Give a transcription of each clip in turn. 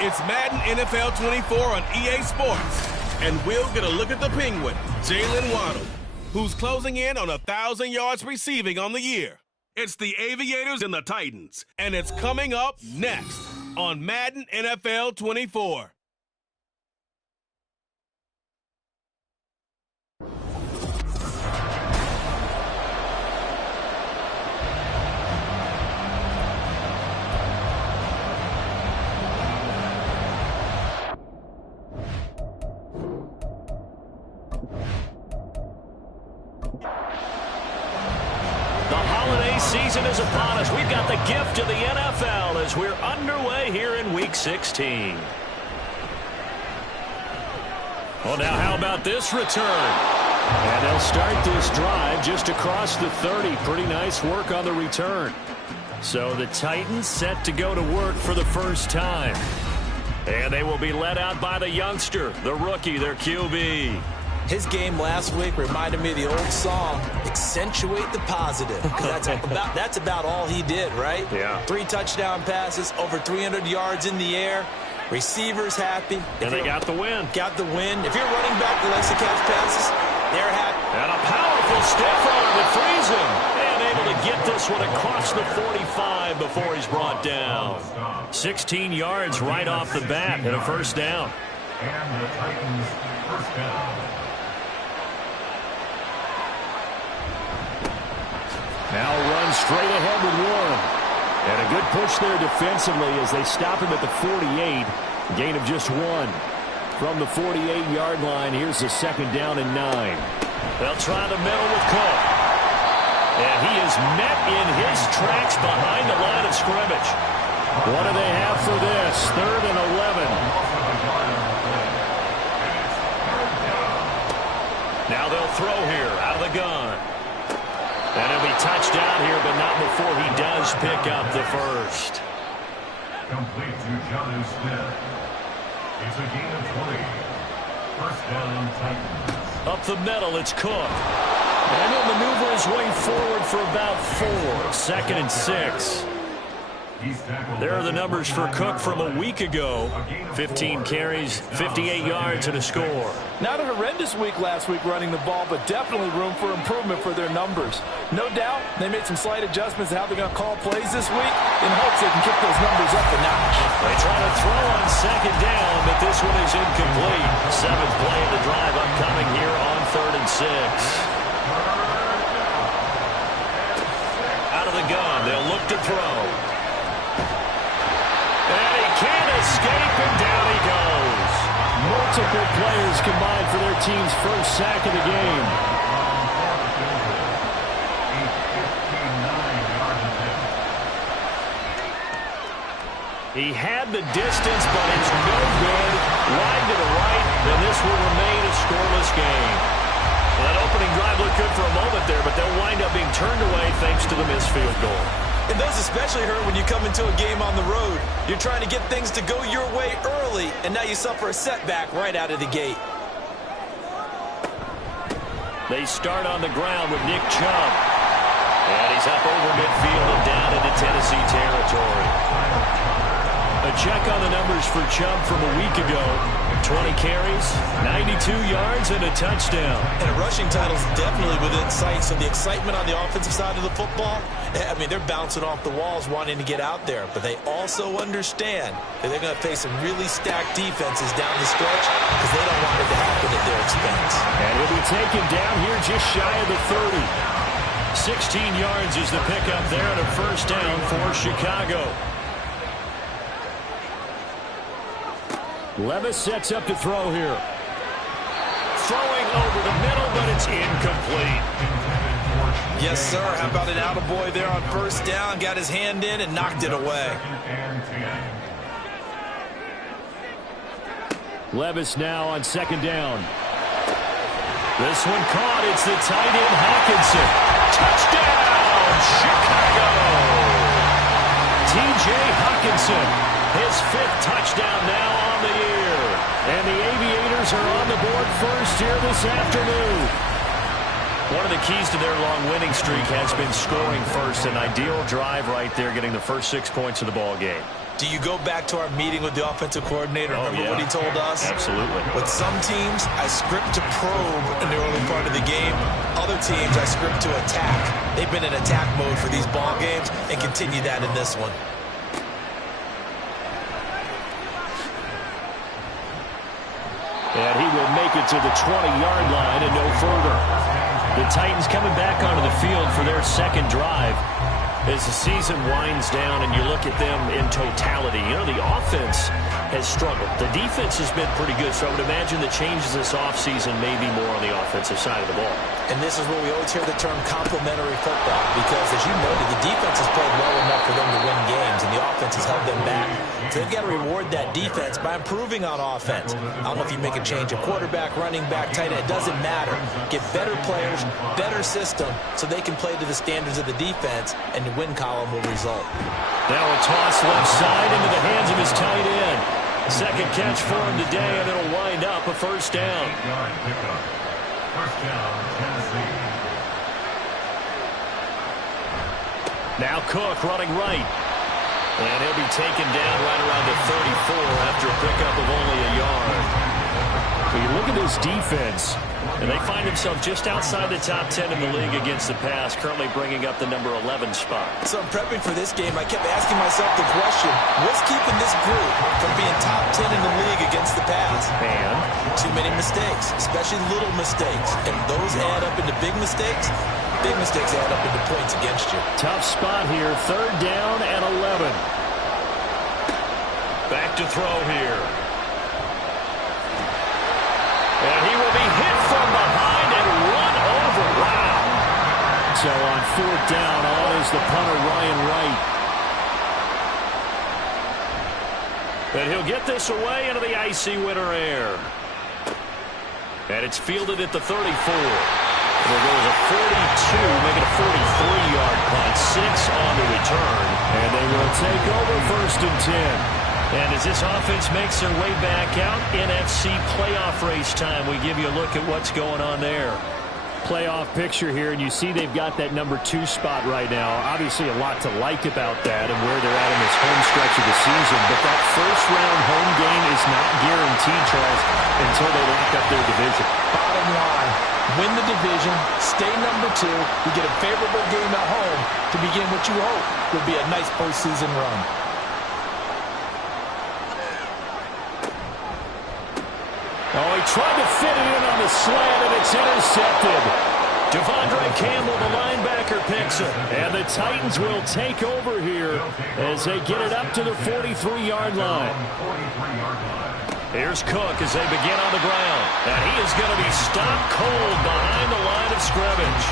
It's Madden NFL 24 on EA Sports. And we'll get a look at the Penguin, Jalen Waddle, who's closing in on 1,000 yards receiving on the year. It's the Aviators and the Titans, and it's coming up next on Madden NFL 24. Season is upon us. We've got the gift of the NFL as we're underway here in Week 16. Well, now how about this return? And they'll start this drive just across the 30. Pretty nice work on the return. So the Titans set to go to work for the first time. And they will be led out by the youngster, the rookie, their QB. His game last week reminded me of the old song, Accentuate the Positive. That's about all he did, right? Yeah. 3 touchdown passes, over 300 yards in the air. Receivers happy. And they got the win. Got the win. If you're running back that likes to catch passes, they're happy. And a powerful stiff arm that frees him. And able to get this one across the 45 before he's brought down. 16 yards right off the bat and a first down. And the Titans first down. Now run straight ahead with one. And a good push there defensively as they stop him at the 48. Gain of just 1. From the 48-yard line, here's the second down and 9. They'll try the middle with Cook. And he is met in his tracks behind the line of scrimmage. What do they have for this? 3rd and 11. Now they'll throw here out of the gun. And he'll be touched down here, but not before he does pick up the first. Complete to Jonnu Smith. It's a gain of 20. First down, Titans. Up the middle, it's Cook. And he'll maneuver his way forward for about 4. 2nd and 6. There are the numbers for Cook from a week ago. 15 carries, 58 yards, and a score. Not a horrendous week last week running the ball, but definitely room for improvement for their numbers. No doubt, they made some slight adjustments to how they're going to call plays this week in hopes they can kick those numbers up a notch. They try to throw on 2nd down, but this one is incomplete. 7th play of the drive upcoming here on 3rd and 6. Out of the gun, they'll look to throw. And he can't escape, and down he goes. Multiple players combined for their team's first sack of the game. He had the distance, but it's no good. Wide to the right, and this will remain a scoreless game. Well, that opening drive looked good for a moment there, but they'll wind up being turned away thanks to the missed field goal. And those especially hurt when you come into a game on the road. You're trying to get things to go your way early, and now you suffer a setback right out of the gate. They start on the ground with Nick Chubb. And he's up over midfield and down into Tennessee territory. A check on the numbers for Chubb from a week ago. 20 carries, 92 yards, and a touchdown. And a rushing title is definitely within sight, so the excitement on the offensive side of the football, I mean, they're bouncing off the walls wanting to get out there, but they also understand that they're going to face some really stacked defenses down the stretch because they don't want it to happen at their expense. And he'll be taken down here just shy of the 30. 16 yards is the pickup there and a first down for Chicago. Levis sets up to throw here. Throwing over the middle, but it's incomplete. Yes, sir. How about an attaboy there on first down? Got his hand in and knocked it away. Levis now on 2nd down. This one caught. It's the tight end Hawkinson. Touchdown, Chicago! T.J. Hawkinson, his 5th touchdown now on the year. And the Aviators are on the board first here this afternoon. One of the keys to their long winning streak has been scoring first. An ideal drive right there, getting the first 6 points of the ball game. Do you go back to our meeting with the offensive coordinator? Remember what he told us? Absolutely. With some teams, I script to probe in the early part of the game. Other teams, I script to attack. They've been in attack mode for these ball games and continue that in this one. And he will make it to the 20-yard line and no further. The Titans coming back onto the field for their second drive. As the season winds down and you look at them in totality, you know, the offense has struggled. The defense has been pretty good, so I would imagine the changes this offseason may be more on the offensive side of the ball. And this is where we always hear the term complementary football, because as you noted, the defense has played well enough for them to win games, and the offense has held them back. So they've got to reward that defense by improving on offense. I don't know if you make a change of quarterback, running back, tight end. It doesn't matter. Get better players, better system, so they can play to the standards of the defense, and the win column will result. Now a toss left side into the hands of his tight end. Second catch for him today, and it'll wind up a first down. First down, Tennessee. Now Cook running right. And he'll be taken down right around the 34 after a pickup of only a yard. So you look at this defense, and they find themselves just outside the top 10 in the league against the pass, currently bringing up the number 11 spot. So I'm prepping for this game. I kept asking myself the question, what's keeping this group from being top 10 in the league against the pass? And too many mistakes, especially little mistakes. And those add up into big mistakes. Big mistakes add up into points against you. Tough spot here, third down and 11. Back to throw here. And he will be hit from behind and run over. Wow. So on fourth down, all is the punter, Ryan Wright. And he'll get this away into the icy winter air. And it's fielded at the 34. There goes a 42, making a 43-yard punt, 6 on the return. And they will take over first and 10. And as this offense makes their way back out, NFC playoff race time, we give you a look at what's going on there. Playoff picture here, and you see they've got that number 2 spot right now. Obviously a lot to like about that and where they're at in this home stretch of the season. But that first-round home game is not guaranteed, Charles, until they lock up their division. Bottom line, win the division, stay number 2, you get a favorable game at home to begin what you hope will be a nice postseason run. Oh, he tried to fit it in on the slant, and it's intercepted. Devondre Campbell, the linebacker, picks it. And the Titans will take over here as they get it up to the 43-yard line. Here's Cook as they begin on the ground. And he is going to be stopped cold behind the line of scrimmage.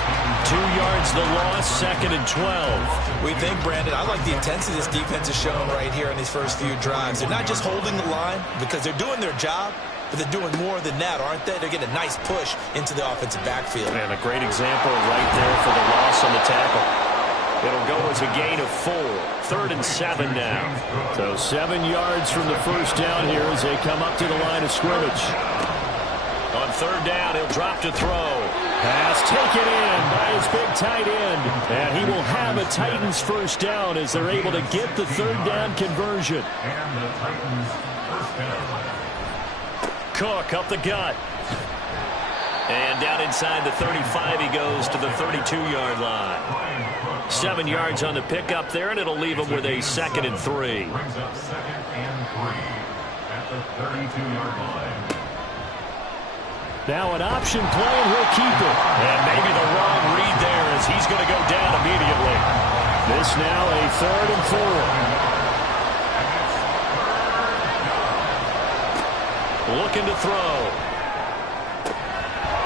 2 yards the loss, second and 12. We think, Brandon, I like the intensity this defense is showing right here in these first few drives. They're not just holding the line because they're doing their job, but they're doing more than that, aren't they? They're getting a nice push into the offensive backfield. And a great example right there for the loss on the tackle. It'll go as a gain of 4. Third and 7 now. So 7 yards from the first down here as they come up to the line of scrimmage. On third down, he'll drop to throw. Pass taken in by his big tight end. And he will have a Titans first down as they're able to get the third down conversion. And the Titans first down. Cook up the gut. And down inside the 35 he goes to the 32-yard line. 7 yards on the pickup there, and it'll leave him with a second and 3. Brings up second and 3 at the 32-yard line. Now an option play, and he'll keep it. And maybe the wrong read there as he's going to go down immediately. This now a third and 4. Looking to throw.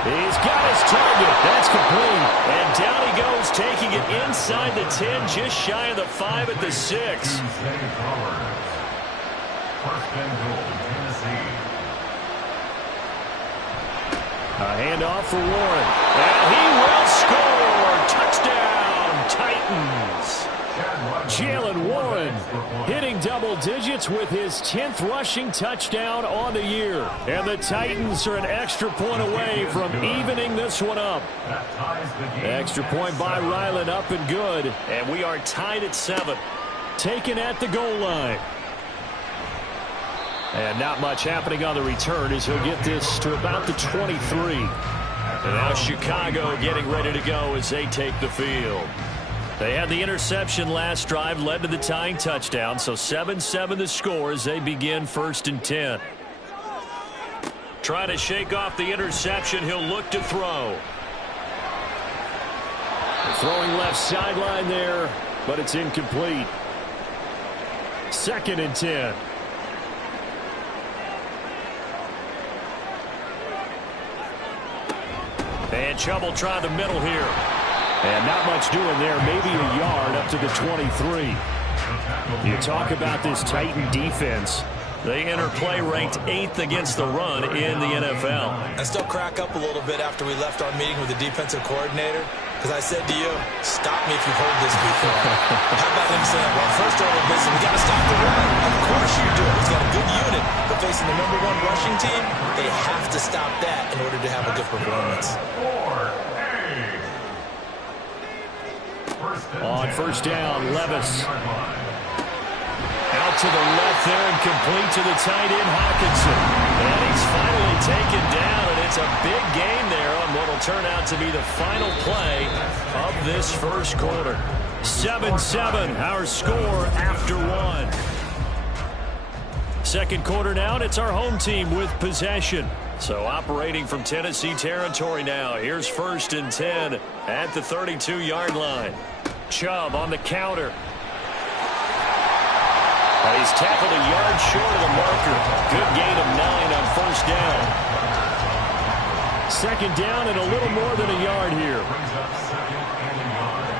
He's got his target. That's complete. And down he goes, taking it inside the 10, just shy of the 5 at the 6. First and goal, Tennessee. A handoff for Warren. And he will score. Touchdown, Titans. Jalen Warren hitting double digits with his 10th rushing touchdown on the year. And the Titans are an extra point away from evening this one up. Extra point by Ryland, up and good. And we are tied at 7. Taken at the goal line. And not much happening on the return as he'll get this to about the 23. And now Chicago getting ready to go as they take the field. They had the interception last drive, led to the tying touchdown, so 7-7 the score as they begin 1st and 10. Trying to shake off the interception, he'll look to throw. Throwing left sideline there, but it's incomplete. 2nd and 10. And Chubb try the middle here. And not much doing there, maybe a yard up to the 23. You talk about this Titan defense. They enter play ranked 8th against the run in the NFL. I still crack up a little bit after we left our meeting with the defensive coordinator, because I said to you, stop me if you've heard this before. How about him saying, well, first order of business, we got to stop the run. Of course you do. He's got a good unit, but facing the #1 rushing team, they have to stop that in order to have a good performance. On 1st down, Levis. Out to the left there and complete to the tight end, Hawkinson. And he's finally taken down, and it's a big gain there on what will turn out to be the final play of this 1st quarter. 7-7, our score after 1. 2nd quarter now, and it's our home team with possession. So operating from Tennessee territory now. Here's 1st and 10 at the 32-yard line. Chubb on the counter. And he's tackled a yard short of the marker. Good gain of 9 on 1st down. 2nd down and a little more than a yard here. Brings up 2nd and a yard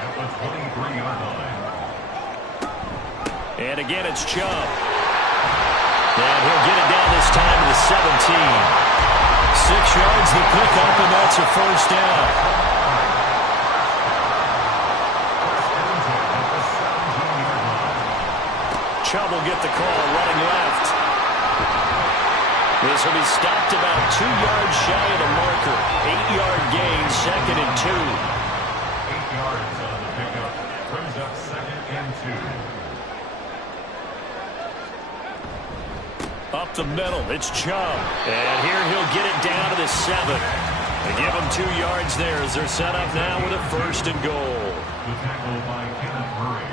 at the 23-yard line. And again, it's Chubb. And he'll get it down this time to the 17. 6 yards the pickup, and that's a 1st down. Chubb will get the call, running left. This will be stopped about 2 yards shy of the marker. 8-yard gain, 2nd and 2. 8 yards on the pickup. Brings up 2nd and 2. Up the middle, it's Chubb. And here he'll get it down to the 7. They give him 2 yards there as they're set up now with a 1st and goal. The tackle by Kenneth Murray.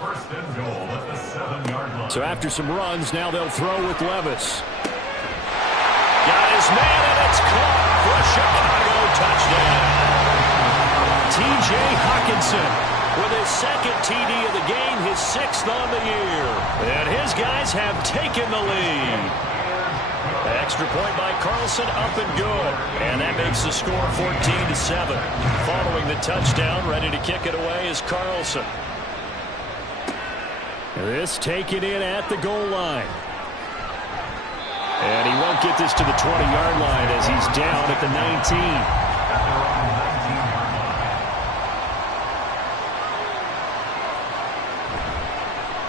1st and goal at the 7-yard line. So after some runs, now they'll throw with Levis. Got his man, and it's caught for a Chicago touchdown. T.J. Hawkinson with his 2nd TD of the game, his 6th on the year. And his guys have taken the lead. Extra point by Carlson, up and good. And that makes the score 14-7. Following the touchdown, ready to kick it away is Carlson. This taken in at the goal line. And he won't get this to the 20-yard line as he's down at the 19.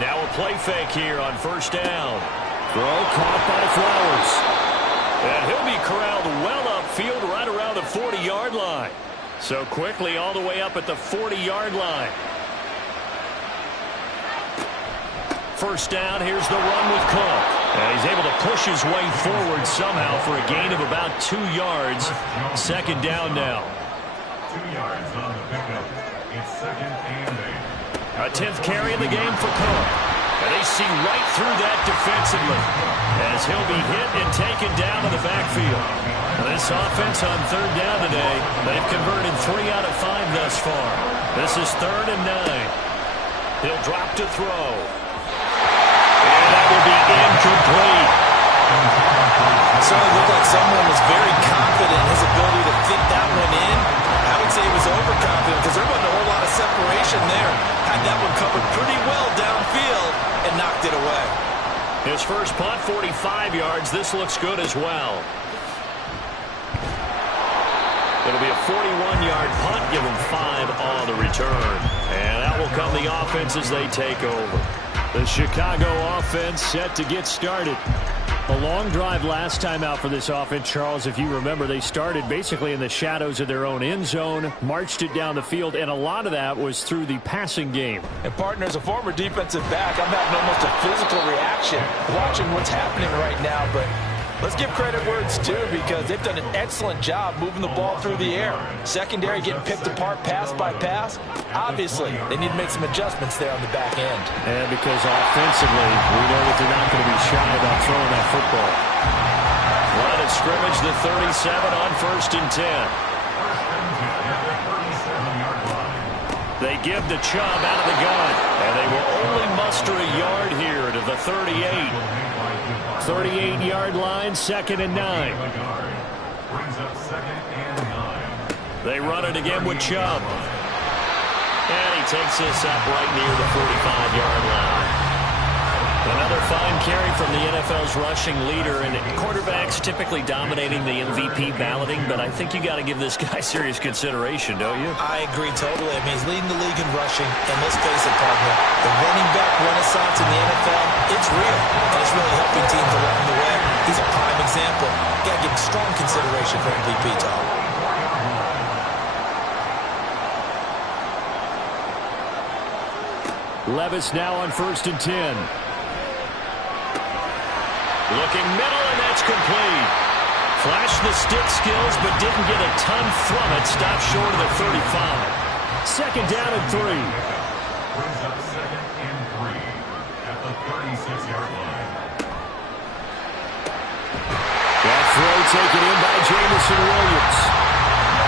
Now a play fake here on 1st down. Throw caught by Flowers. And he'll be corralled well upfield right around the 40-yard line. So quickly all the way up at the 40-yard line. 1st down, here's the run with Cook. And he's able to push his way forward somehow for a gain of about 2 yards. 2nd down now. 2 yards on the pickup. It's 2nd and 8. A 10th carry in the game for Cook. And they see right through that defensively as he'll be hit and taken down to the backfield. This offense on 3rd down today, they've converted 3 out of 5 thus far. This is 3rd and 9. He'll drop to throw. And that will be incomplete. It certainly looked like someone was very confident in his ability to fit that one in. I would say he was overconfident because there wasn't a whole lot of separation there. Had that one covered pretty well downfield and knocked it away. His first punt, 45 yards. This looks good as well. It'll be a 41-yard punt, give him 5 on the return. And that will come the offense as they take over. The Chicago offense set to get started. A long drive last time out for this offense, Charles. If you remember, they started basically in the shadows of their own end zone, marched it down the field, and a lot of that was through the passing game. And, partner, as a former defensive back, I'm having almost a physical reaction watching what's happening right now. But let's give credit where it's due, because they've done an excellent job moving the ball through the air. Secondary getting picked apart pass by pass. Obviously, they need to make some adjustments there on the back end. And because offensively, we know that they're not going to be shy about throwing that football. Line of scrimmage, the 37 on 1st and 10. They give the Chubb out of the gun, and they will only muster a yard here to the 38. 38-yard line, 2nd and 9. They run it again with Chubb. And he takes this up right near the 45-yard line. Another fine carry from the NFL's rushing leader, and quarterbacks typically dominating the MVP balloting, but I think you got to give this guy serious consideration, don't you? I agree totally. I mean, he's leading the league in rushing, and let's face it, partner, the running back renaissance in the NFL, it's real, and it's really helping teams along the way. He's a prime example. You got to give him strong consideration for MVP talk. Levis now on 1st and 10. Looking middle, and that's complete. Flashed the stick skills, but didn't get a ton from it. Stopped short of the 35. 2nd down and 3. Brings up 2nd and 3 at the 36-yard line. That throw taken in by Jamison Williams.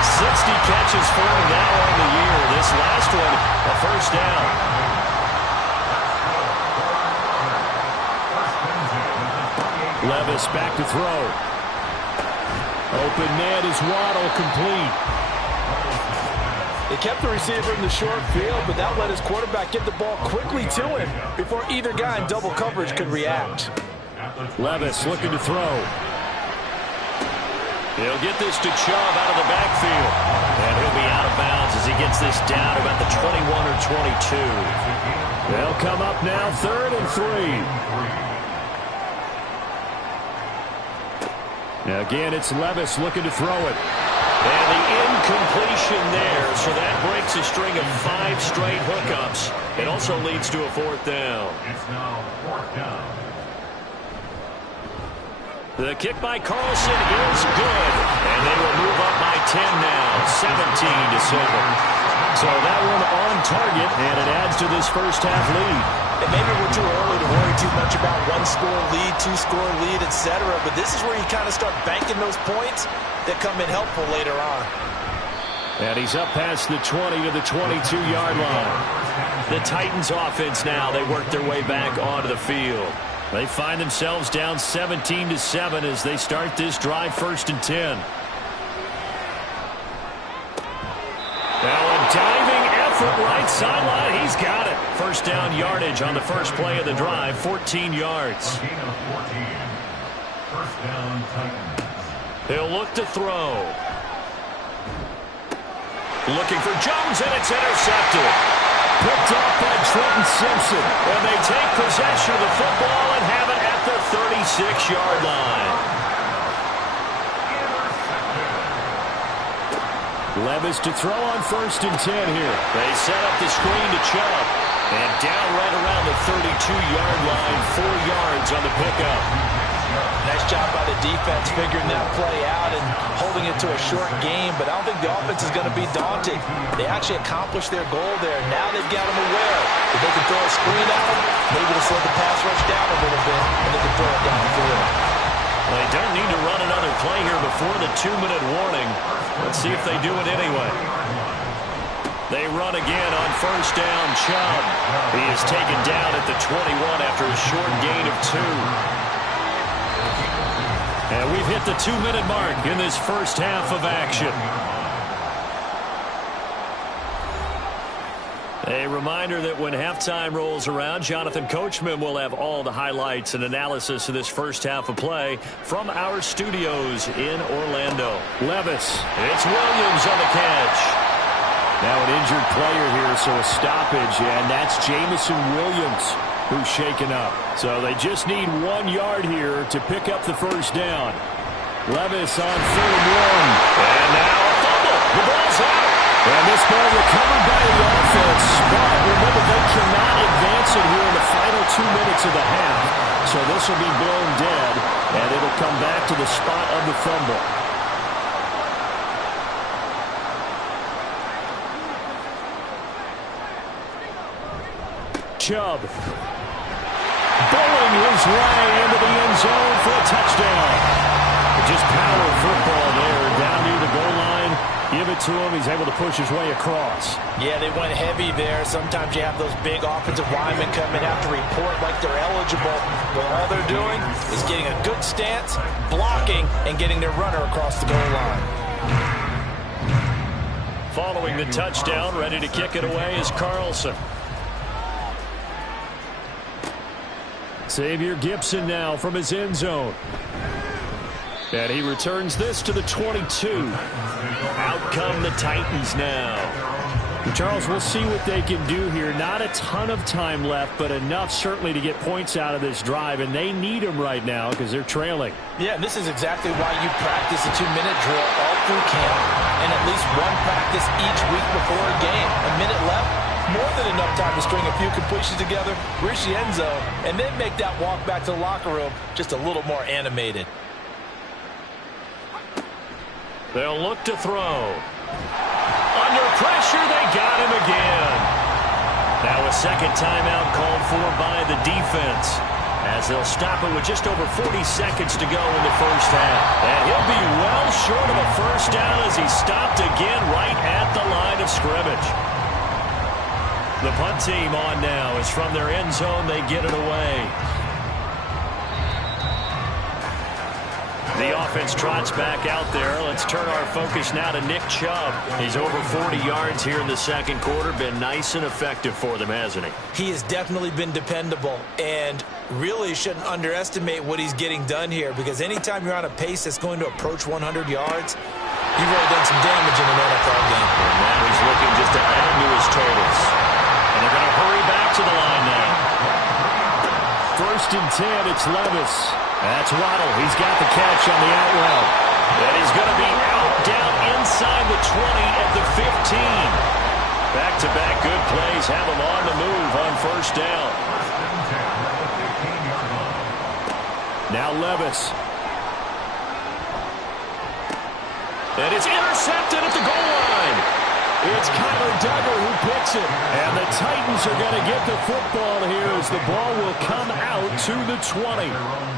60 catches for him now on the year. This last one, a 1st down. Levis back to throw. Open man is Waddle, complete. They kept the receiver in the short field, but that let his quarterback get the ball quickly to him before either guy in double coverage could react. Levis looking to throw. He'll get this to Chubb out of the backfield. And he'll be out of bounds as he gets this down about the 21 or 22. They'll come up now 3rd and 3. Now again, it's Levis looking to throw it. And the incompletion there, so that breaks a string of 5 straight hookups. It also leads to a 4th down. It's now 4th down. The kick by Carlson is good. And they will move up by 10 now, 17-7. So that one on target, and it adds to this first half lead. And maybe we're too early to worry too much about 1-score lead, 2-score lead, etc. But this is where you kind of start banking those points that come in helpful later on. And he's up past the 20 to the 22-yard line. The Titans offense now, they work their way back onto the field. They find themselves down 17-7 as they start this drive 1st and 10. Now a diving effort right sideline. He's got it. 1st down yardage on the first play of the drive, 14 yards. A gain of 14. 1st down, Titans. He'll look to throw. Looking for Jones, and it's intercepted. Picked up by Trenton Simpson. And they take possession of the football and have it at the 36-yard line. Levis to throw on 1st and 10 here. They set up the screen to Chubb. And down right around the 32-yard line, 4 yards on the pickup. Nice job by the defense figuring that play out and holding it to a short game, but I don't think the offense is going to be daunted. They actually accomplished their goal there. Now they've got them aware that they can throw a screen at them, maybe to slow the pass rush down a little bit, and they can throw it down the field. Well, they don't need to run another play here before the 2-minute warning. Let's see if they do it anyway. They run again on 1st down. Chubb. He is taken down at the 21 after a short gain of 2. And we've hit the 2-minute mark in this first half of action. A reminder that when halftime rolls around, Jonathan Coachman will have all the highlights and analysis of this first half of play from our studios in Orlando. Levis, it's Williams on the catch. Now an injured player here, so a stoppage, and that's Jamison Williams. who's shaken up. So they just need 1 yard here to pick up the first down. Levis on 3rd and 1. And now a fumble. The ball's out. And this ball recovered by the offense. But remember, they cannot advance it here in the final 2 minutes of the half. So this will be blown dead, and it'll come back to the spot of the fumble. Chubb bowling his way into the end zone for a touchdown. Just power football there, down near the goal line. Give it to him. He's able to push his way across. Yeah, they went heavy there. Sometimes you have those big offensive linemen come and have to report like they're eligible. But all they're doing is getting a good stance, blocking, and getting their runner across the goal line. Following the touchdown, ready to kick it away is Carlson. Xavier Gibson now from his end zone. And he returns this to the 22. Out come the Titans now. Charles, we'll see what they can do here. Not a ton of time left, but enough certainly to get points out of this drive, and they need them right now because they're trailing. Yeah, and this is exactly why you practice a 2-minute drill all through camp and at least one practice each week before a game. A minute left, more than enough time to string a few completions together, reach the end zone, and then make that walk back to the locker room just a little more animated. They'll look to throw. Under pressure, they got him again. Now a second timeout called for by the defense, as they'll stop it with just over 40 seconds to go in the first half. And he'll be well short of a first down as he's stopped again right at the line of scrimmage. The punt team on now is from their end zone. They get it away. The offense trots back out there. Let's turn our focus now to Nick Chubb. He's over 40 yards here in the second quarter. Been nice and effective for them, hasn't he? He has definitely been dependable, and really shouldn't underestimate what he's getting done here, because anytime you're on a pace that's going to approach 100 yards, you've really done some damage in an NFL game. And now he's looking just to add to his totals. And they're going to hurry back to the line now. 1st and 10, it's Levis. That's Waddle. He's got the catch on the out route. And he's going to be out down inside the 20 at the 15. Back-to-back good plays have him on the move on first down. Now Levis. And it's intercepted at the goal line. It's Kyler Duggar who picks it. And the Titans are going to get the football here as the ball will come out to the 20.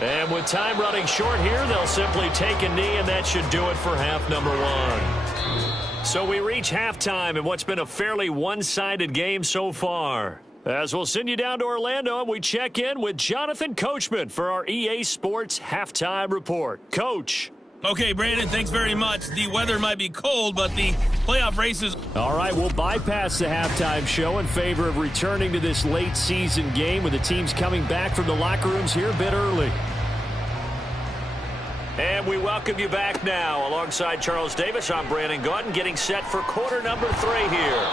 And with time running short here, they'll simply take a knee, and that should do it for half number 1. So we reach halftime in what's been a fairly one-sided game so far. As we'll send you down to Orlando, and we check in with Jonathan Coachman for our EA Sports Halftime Report. Coach. Okay, Brandon, thanks very much. The weather might be cold, but the playoff races... All right, we'll bypass the halftime show in favor of returning to this late season game with the teams coming back from the locker rooms here a bit early. And we welcome you back now. Alongside Charles Davis, I'm Brandon Gaudin, getting set for quarter number 3 here.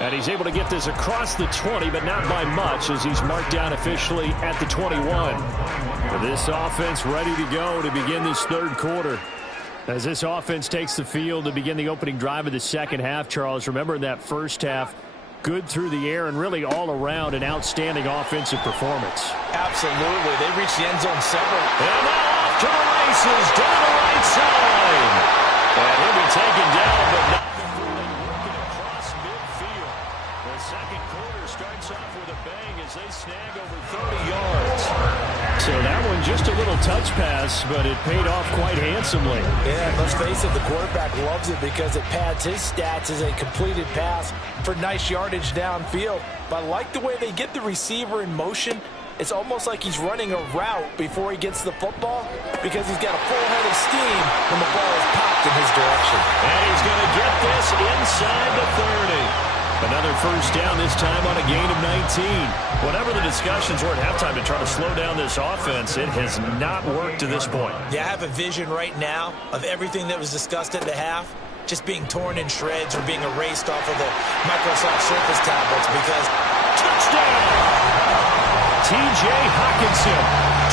And he's able to get this across the 20, but not by much, as he's marked down officially at the 21. This offense ready to go to begin this third quarter. As this offense takes the field to begin the opening drive of the second half, Charles, remember in that first half, good through the air and really all around an outstanding offensive performance. Absolutely. They reached the end zone several. And now off to the races down the right side. And he'll be taken down, but not working across midfield. The second quarter starts off with a bang as they snag over 30 yards. So that one just a little touch pass, but it paid off quite handsomely. Yeah, let's face it, the quarterback loves it because it pads his stats as a completed pass for nice yardage downfield. But I like the way they get the receiver in motion. It's almost like he's running a route before he gets the football because he's got a full head of steam when the ball is popped in his direction. And he's going to get this inside the 30. Another first down, this time on a gain of 19. Whatever the discussions were at halftime to try to slow down this offense, it has not worked to this point. Yeah, I have a vision right now of everything that was discussed at the half just being torn in shreds or being erased off of the Microsoft Surface tablets, because Touchdown! T.J. Hockenson,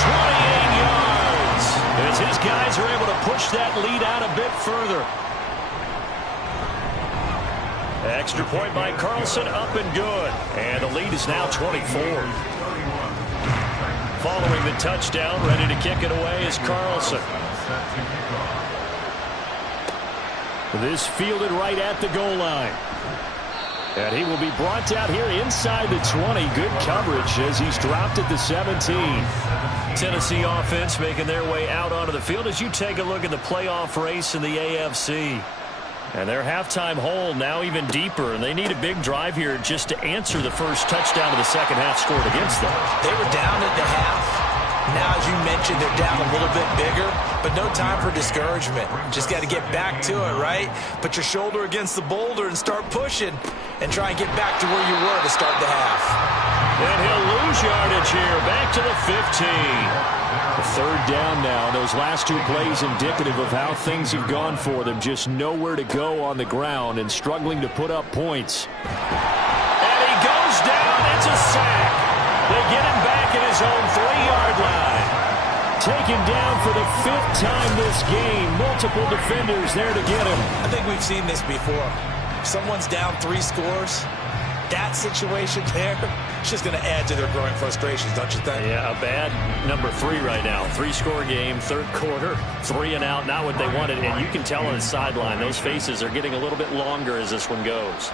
28 yards. As his guys are able to push that lead out a bit further. Extra point by Carlson, up and good. And the lead is now 24. Following the touchdown, ready to kick it away is Carlson. This fielded right at the goal line. And he will be brought down here inside the 20. Good coverage as he's dropped at the 17. Tennessee offense making their way out onto the field as you take a look at the playoff race in the AFC. And their halftime hole now even deeper, and they need a big drive here just to answer the first touchdown of the second half scored against them. They were down at the half. Now, as you mentioned, they're down a little bit bigger, but no time for discouragement. Just got to get back to it, right? Put your shoulder against the boulder and start pushing and try and get back to where you were to start the half. And he'll lose yardage here, back to the 15. The third down now. Those last two plays indicative of how things have gone for them. Just nowhere to go on the ground and struggling to put up points. And he goes down. It's a sack. They get him back at his own 3-yard line. Taken down for the 5th time this game. Multiple defenders there to get him. I think we've seen this before. Someone's down 3 scores. That situation there, it's just going to add to their growing frustrations, don't you think? Yeah, a bad number 3 right now. 3-score game, third quarter, 3 and out, not what they wanted. And you can tell on the sideline, those faces are getting a little bit longer as this one goes.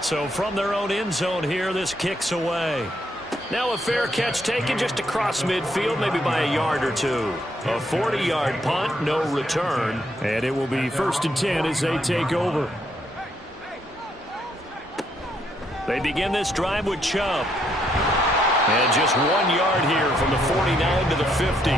So from their own end zone here, this kicks away. Now a fair catch taken just across midfield, maybe by a yard or two. A 40-yard punt, no return. And it will be 1st and 10 as they take over. They begin this drive with Chubb. And just 1 yard here from the 49 to the 50.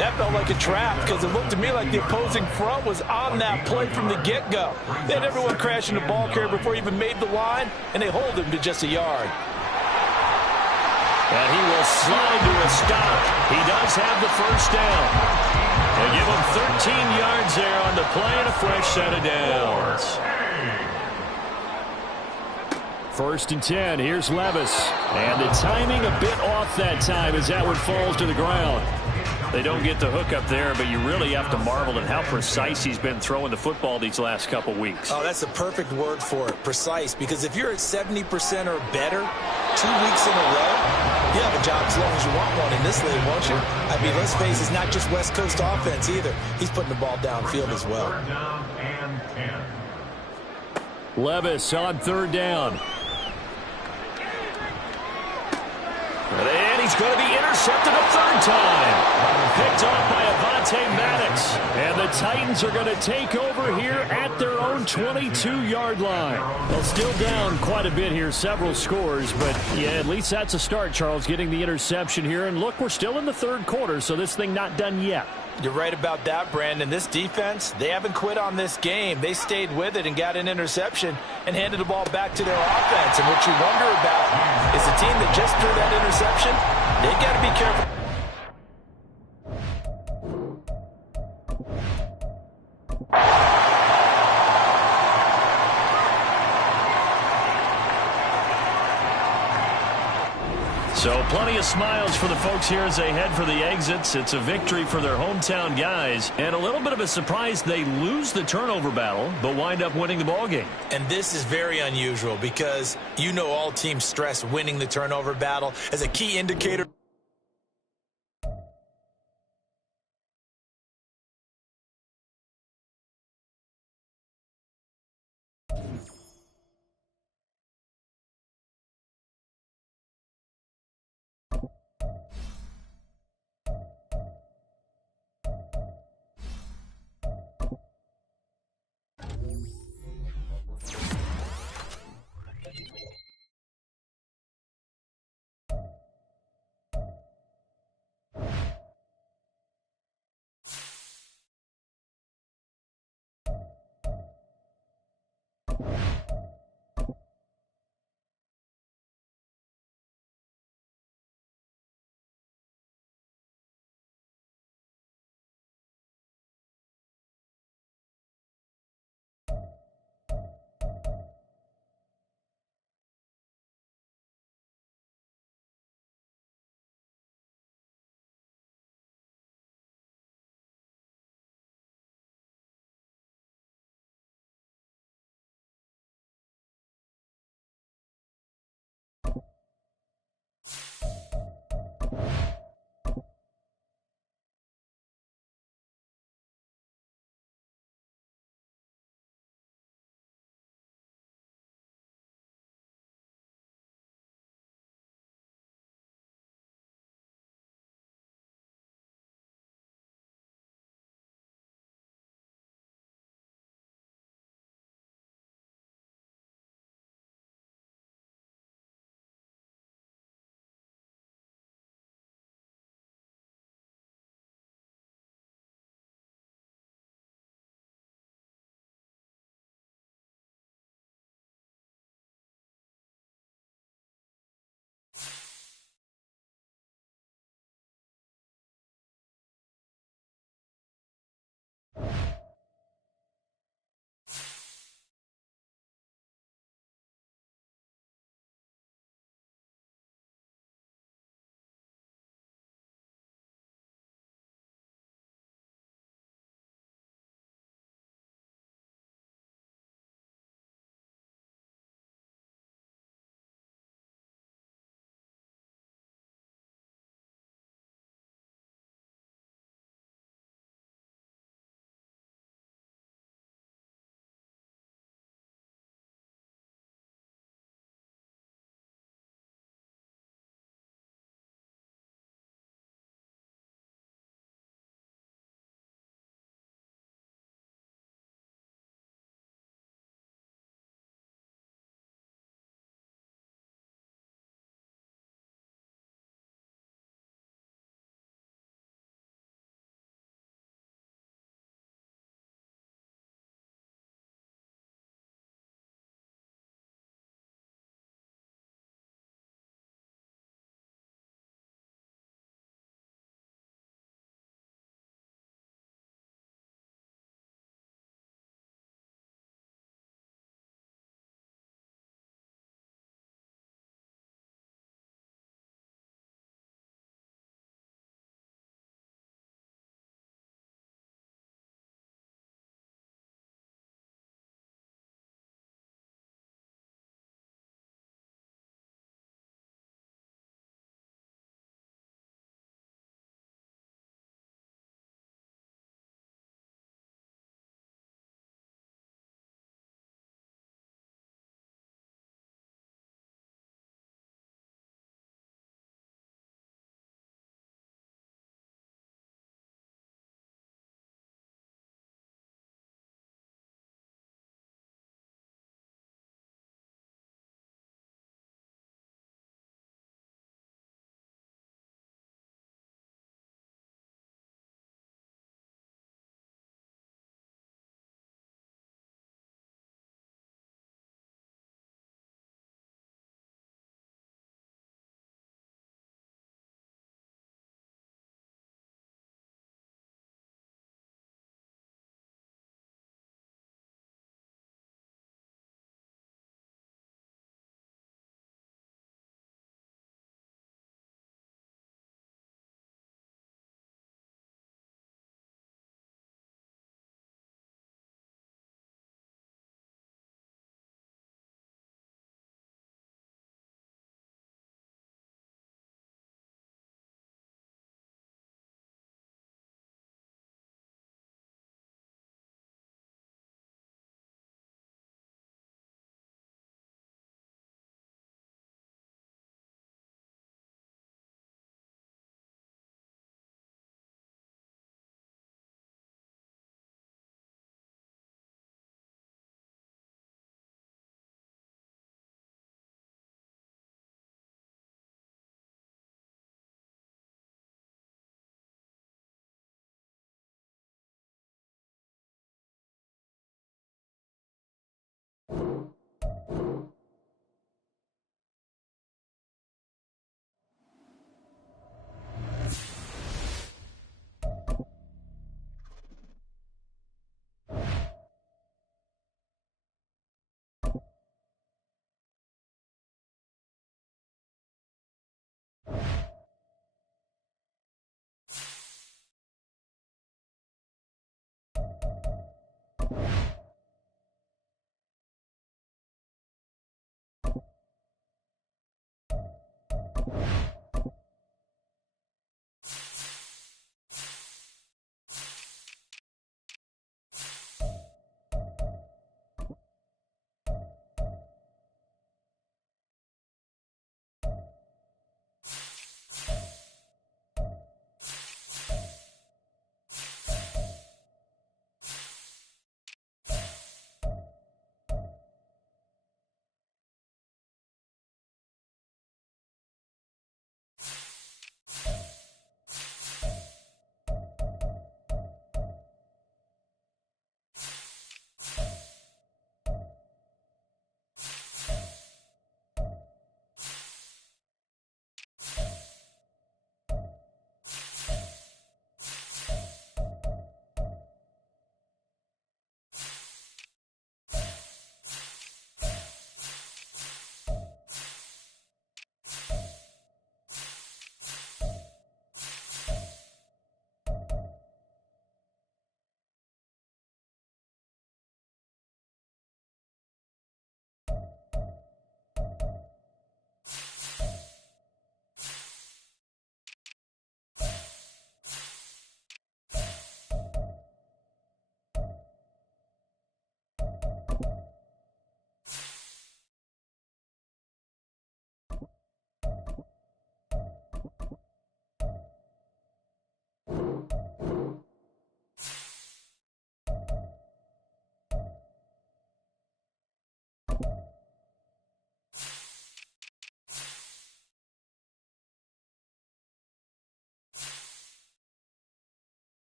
That felt like a trap because it looked to me like the opposing front was on that play from the get-go. They had everyone crashing the ball carrier before he even made the line, and they hold him to just a yard. And he will slide to a stop. He does have the first down. They give him 13 yards there on the play and a fresh set of downs. 1st and 10. Here's Levis. And the timing a bit off that time as that one falls to the ground. They don't get the hook up there, but you really have to marvel at how precise he's been throwing the football these last couple weeks. Oh, that's the perfect word for it, precise. Because if you're at 70% or better 2 weeks in a row, you have a job as long as you want one in this league, won't you? I mean, let's face it, it's not just West Coast offense either. He's putting the ball downfield as well. Levis on 3rd down. And he's going to be intercepted a 3rd time. Picked off by Avonte Maddox. And the Titans are going to take over here at their own 22-yard line. Well, still down quite a bit here, several scores. But, yeah, at least that's a start, Charles, getting the interception here. And, look, we're still in the 3rd quarter, so this thing not done yet. You're right about that, Brandon. This defense, they haven't quit on this game. They stayed with it and got an interception and handed the ball back to their offense. And what you wonder about is the team that just threw that interception, they got to be careful. So plenty of smiles for the folks here as they head for the exits. It's a victory for their hometown guys. And a little bit of a surprise, they lose the turnover battle, but wind up winning the ballgame. And this is very unusual because you know all teams stress winning the turnover battle as a key indicator.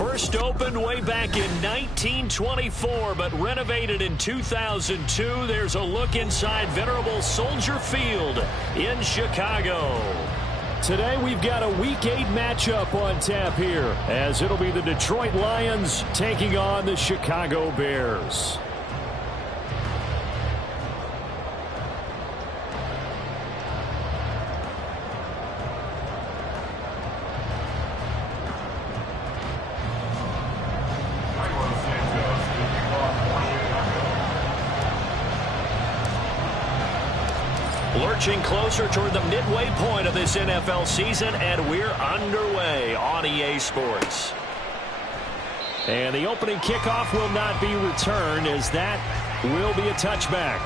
First opened way back in 1924, but renovated in 2002. There's a look inside venerable Soldier Field in Chicago. Today we've got a Week 8 matchup on tap here, as it'll be the Detroit Lions taking on the Chicago Bears. Lurching closer toward the midway point of this NFL season, and we're underway on EA Sports. And the opening kickoff will not be returned, as that will be a touchback.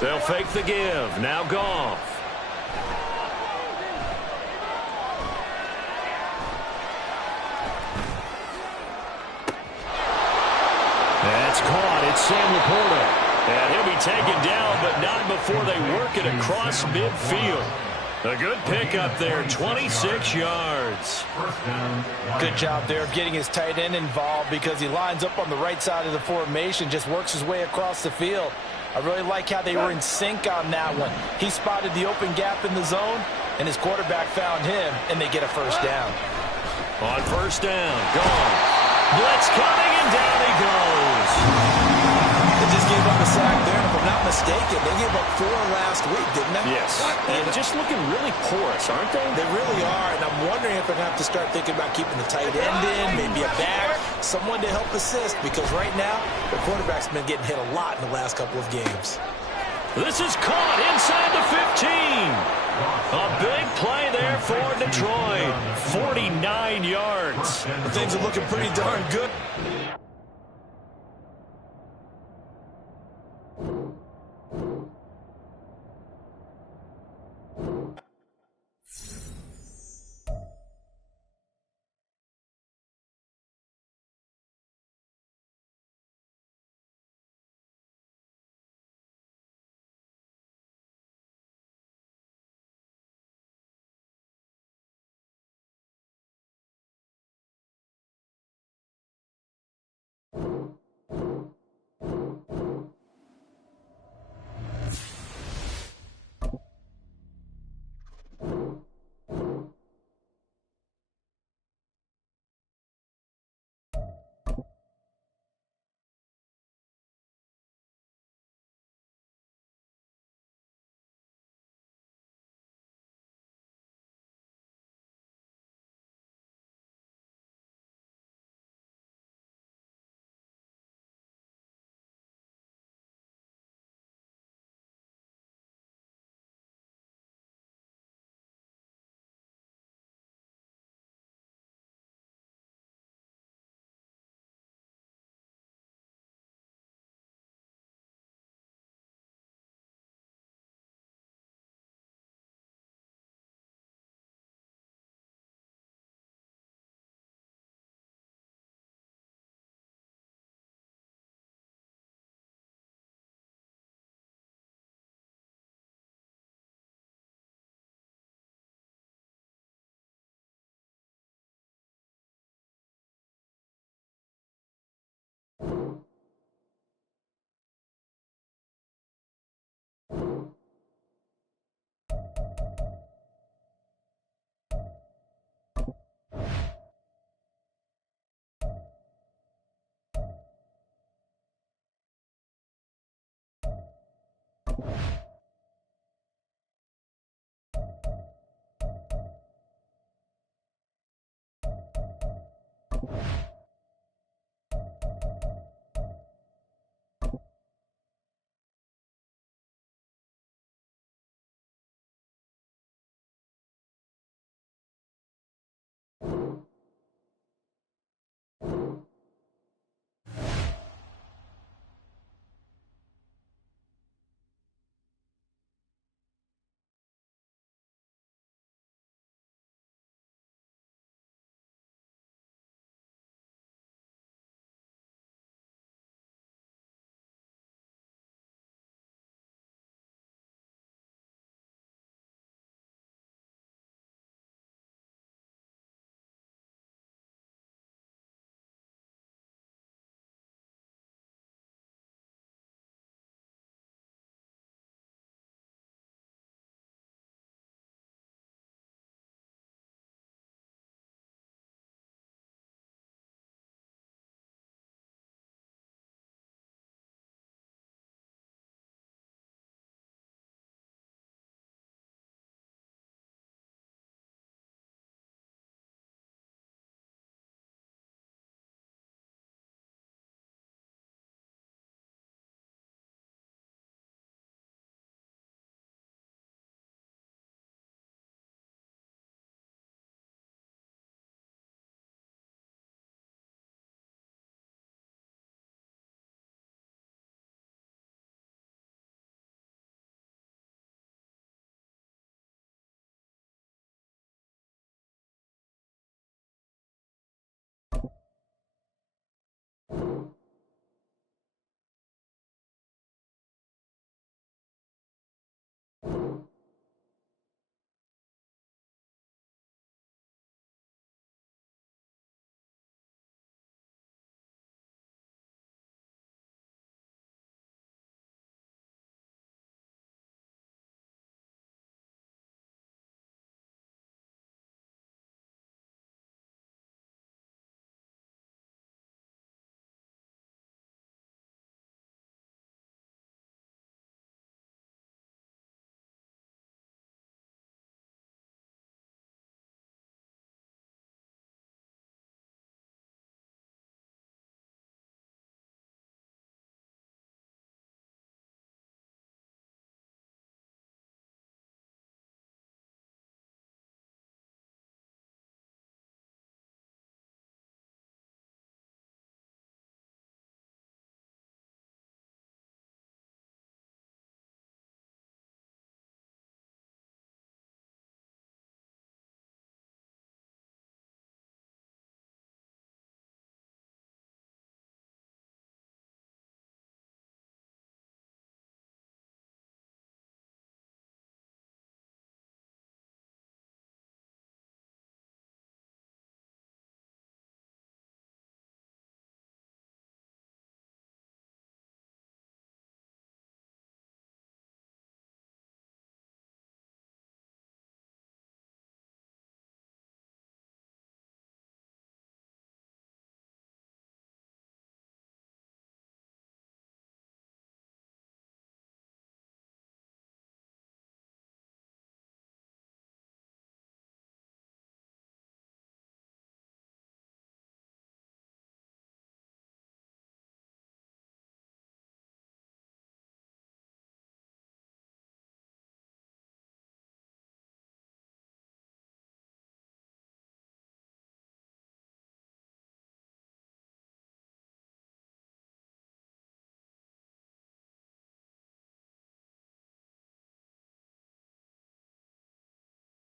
They'll fake the give. Now Goff. That's caught. It's Sam Laporta. And he'll be taken down, but not before they work it across midfield. A good pickup there, 26 yards. Good job there of getting his tight end involved, because he lines up on the right side of the formation, just works his way across the field. I really like how they were in sync on that one. He spotted the open gap in the zone, and his quarterback found him, and they get a first down. On first down, gone. Blitz coming, and down he goes. They just gave up a sack there, and if I'm not mistaken, they gave up 4 last week, didn't they? Yes, and just looking really porous, aren't they? They really are, and I'm wondering if they're going to have to start thinking about keeping the tight end in, maybe a back, someone to help assist, because right now, the quarterback's been getting hit a lot in the last couple of games. This is caught inside the 15. A big play there for Detroit. 49 yards. Things are looking pretty darn good.